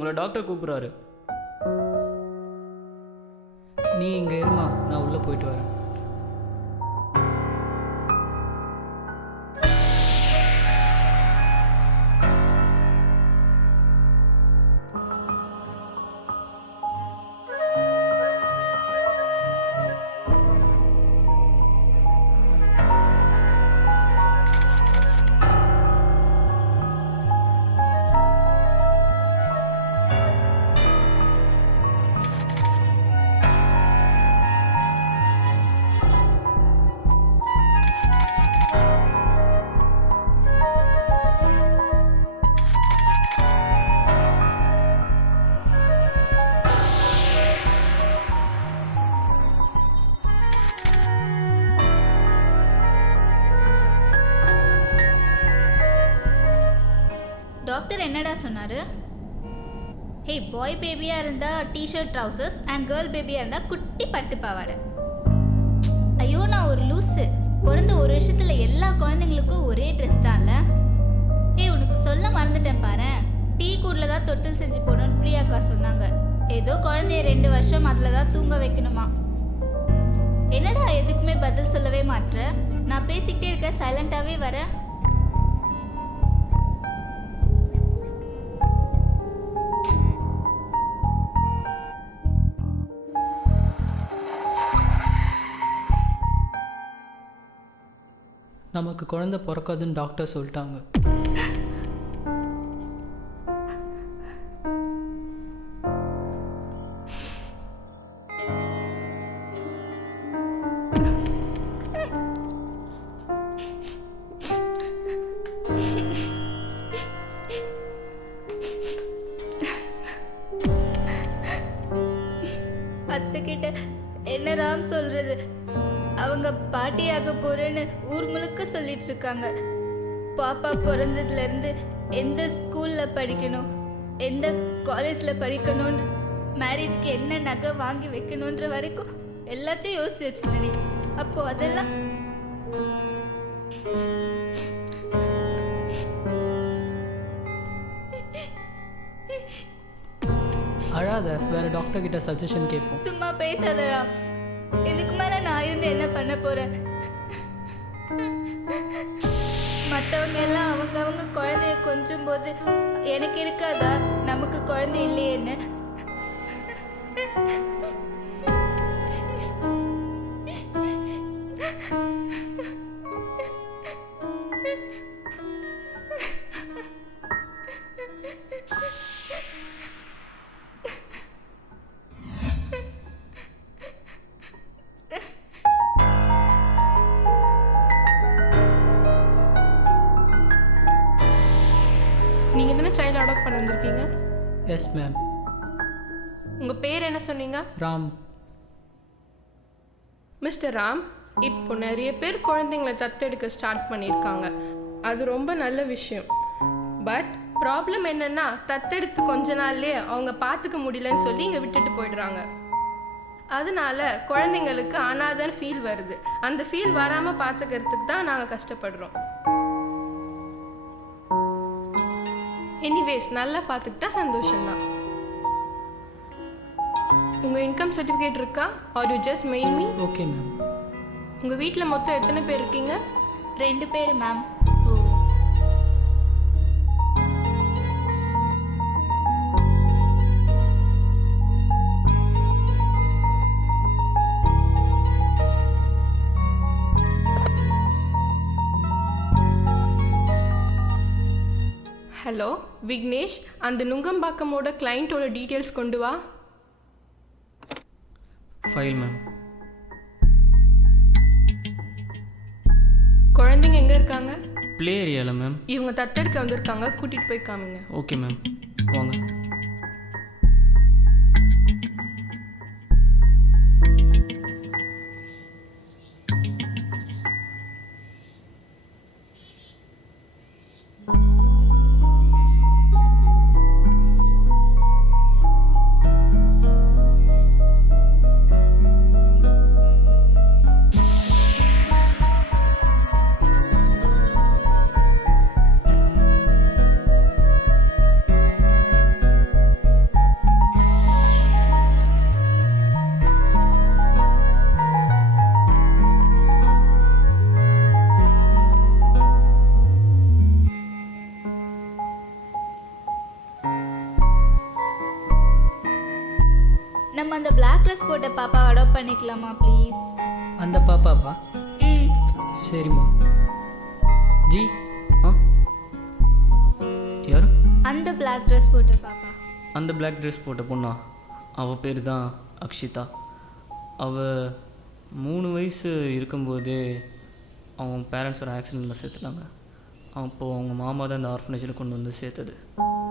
உங்களை டாக்டர் கூப்பிட்றாரு. நீ இங்கே இருமா, நான் உள்ளே போயிட்டு வரேன். டாக்டர் என்னடா சொன்னார்? ஹே, பாய் பேபியாக இருந்தால் டிஷர்ட் ட்ரௌசர்ஸ் அண்ட் கேர்ள் பேபியாக இருந்தால் குட்டி பட்டு பாவாடை. ஐயோ, நான் ஒரு லூஸு. பிறந்த ஒரு வருஷத்தில் எல்லா குழந்தைங்களுக்கும் ஒரே ட்ரெஸ் தான்ல. ஏய், உனக்கு சொல்ல மறந்துட்டேன் பாரு. டீ கூடில் தான் தொட்டில் செஞ்சு போடணும்னு பிரியாக்கா சொன்னாங்க. ஏதோ குழந்தைய 2 வருஷம் அதில் தான் தூங்க வைக்கணுமா. என்னடா எதுக்குமே பதில் சொல்லவே மாட்டேன். நான் பேசிக்கிட்டே இருக்கேன், சைலண்ட்டாகவே வரேன். நமக்கு குழந்தை பிறக்காதுன்னு டாக்டர் சொல்லிட்டாங்க. அத்தைக்கிட்ட என்ன ராம் சொல்றது? அவங்க பாட்டியாக போறேன்னு ஊர் முழுக்க சொல்லிட்டு இருக்காங்க. பாப்பா பிறந்ததுலேருந்து எந்த ஸ்கூலில் படிக்கணும், எந்த காலேஜில் படிக்கணும்னு, மேரேஜ்க்கு என்ன நகை வாங்கி வைக்கணுன்ற வரைக்கும் எல்லாத்தையும் யோசித்து வச்சுருந்தேன். அப்போ அதெல்லாம் அழாத, வேற டாக்டர் கிட்ட சஜஷன் கேட்போம். சும்மா பேசாதடா. இதுக்கு மேலே நான் இருந்து என்ன பண்ண போகிறேன்? மற்றவங்க எல்லாம் அவங்க குழந்தைய கொஞ்சம் போது எனக்கு இருக்காதா நமக்கு குழந்தை இல்லையேன்னு? நீங்கள் தானே சைல்டு அடாப்ட் பண்ண வந்திருக்கீங்க? Yes ma'am. உங்கள் பேர் என்ன சொன்னீங்க? ராம். மிஸ்டர் ராம், இப்போ நிறைய பேர் குழந்தைங்களை தத்தெடுக்க ஸ்டார்ட் பண்ணியிருக்காங்க. அது ரொம்ப நல்ல விஷயம். பட் ப்ராப்ளம் என்னென்னா, தத்தெடுத்து கொஞ்ச நாள்லேயே அவங்க பார்த்துக்க முடியலன்னு சொல்லி இங்கே விட்டுட்டு போயிடுறாங்க. அதனால குழந்தைங்களுக்கு அனாதன்னு ஃபீல் வருது. அந்த ஃபீல் வராமல் பார்த்துக்கிறதுக்கு தான் நாங்கள் கஷ்டப்படுறோம். எனிவேஸ், நல்லா பார்த்துக்கிட்டா சந்தோஷம்தான். உங்கள் இன்கம் சர்டிஃபிகேட் இருக்கா? Are you just mail me? Okay ma'am. உங்கள் வீட்டில் மொத்தம் எத்தனை பேர் இருக்கீங்க? 2 பேர் மேம். ஹலோ விக்னேஷ், அந்த நுங்கம்பாக்கமோட கிளைண்ட்டோட டீட்டெயில்ஸ் கொண்டு வா. File ma'am. குழந்தைங்க எங்கே இருக்காங்க? ப்ளே ஏரியாவில் மேம். இவங்க தத்தெடுக்க வந்திருக்காங்க, கூட்டிகிட்டு போய் காமிங்க. ஓகே மேம், வாங்க. போட்ட பாப்பா அடாப்ட் பண்ணிக்கலாமா ப்ளீஸ்? அந்த பாப்பாவா? ம். சரிம்மா. ஜி ஆ யார்? அந்த பிளாக் ட்ரெஸ் போட்ட பாப்பா. அந்த பிளாக் ட்ரெஸ் போட்ட பொண்ணா? அவள் பேர் தான் அக்ஷிதா. அவள் 3 வயசு இருக்கும்போதே அவங்க பேரண்ட்ஸ் ஒரு ஆக்சிடெண்ட்டில் சேர்த்துட்டாங்க. அப்போது அவங்க மாமா தான் இந்த ஆர்ஃபனேஜில் கொண்டு வந்து சேர்த்தது.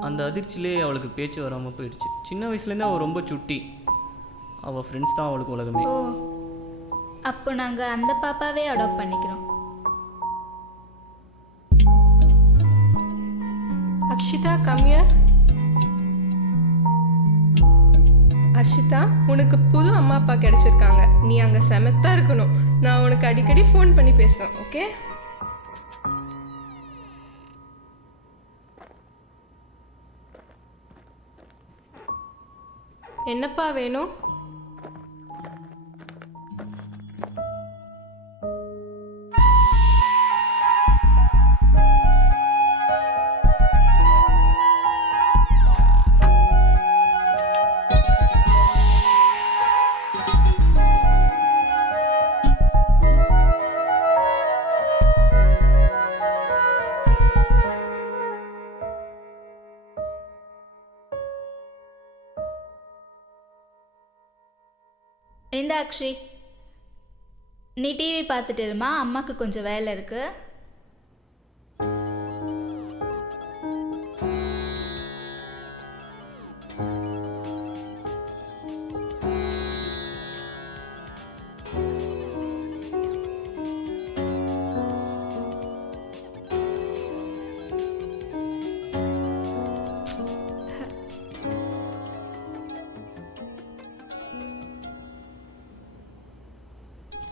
அந்த அதிர்ச்சியிலே அவளுக்கு பேச்சு வராமல் போயிடுச்சு. சின்ன வயசுலேருந்து அவள் ரொம்ப சுட்டி. அவள் ஃப்ரெண்ட்ஸ் தான் அவளுக்கு உலகமே. ஓ, அப்போ நாங்கள் அந்த பாப்பாவே அடாப்ட் பண்ணிக்கிறோம். அக்ஷிதா கம்மியர். அர்ஷிதா, உனக்கு புது அம்மா அப்பா கிடைச்சிருக்காங்க. நீ அங்கே செமத்தா இருக்கணும். நான் உனக்கு அடிக்கடி ஃபோன் பண்ணி பேசுவேன். ஓகே? என்னப்பா வேணும்? இந்த அக்ஷி, நீ டிவி பார்த்துட்டு இருமா, அம்மாவுக்கு கொஞ்சம் வேலை இருக்கு.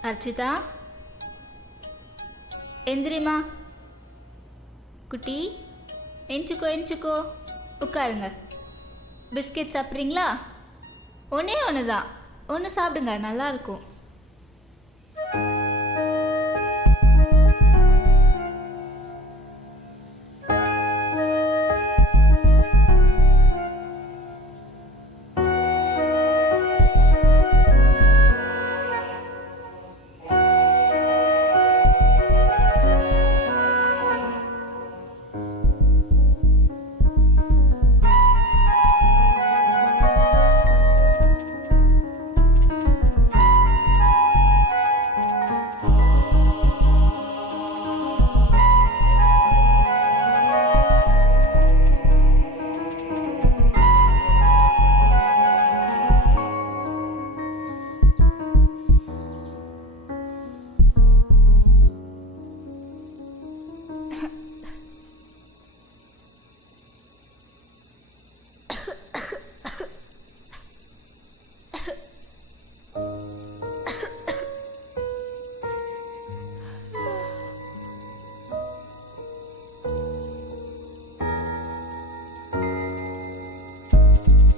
அர்ச்சிதா, எந்திரிமா. குட்டி, எஞ்சிக்கோ உட்காருங்க. பிஸ்கெட் சாப்பிட்றீங்களா? ஒன்றே ஒன்று தான், ஒன்று சாப்பிடுங்க, நல்லாயிருக்கும்.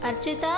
அர்ச்சிதா,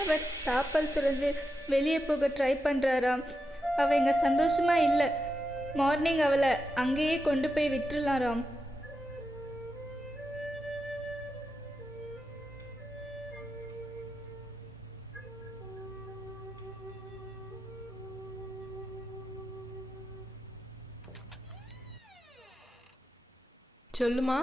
அவர் தாப்பல் துறந்து வெளியே போக ட்ரை பண்ணுறாராம். அவள் இங்கே சந்தோஷமாக இல்லை. மார்னிங் அவளை அங்கேயே கொண்டு போய் விட்டுலாராம். சொல்லுமா.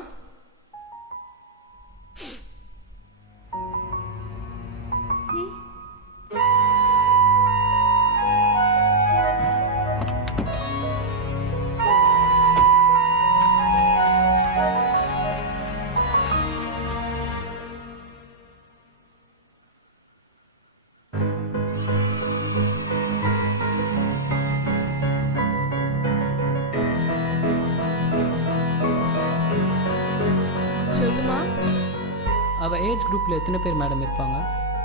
அவள் ஏஜ் குரூப்பில் எத்தனை பேர் மேடம் இருப்பாங்க?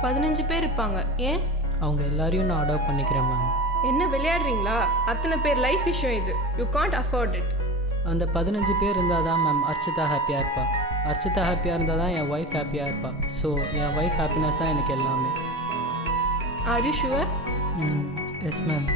15 பேர் இருப்பாங்க. ஏன்? அவங்க எல்லாரையும் நான் அடாப்ட் பண்ணிக்கிறேன் மேம். என்ன விளையாடுறீங்களா? அத்தனை பேர் லைஃப் விஷயம் இது. You can't afford it. அந்த 15 பேர் இருந்தால் தான் மேம் அர்ச்சிதா ஹாப்பியாக இருப்பா. அர்ச்சிதா ஹாப்பியாக இருந்தால் தான் என் ஒய்ஃப் ஹாப்பியாக இருப்பா. ஸோ என் ஒய்ஃப் ஹாப்பினஸ் தான் எனக்கு எல்லாமே. Are you sure? Yes ma'am.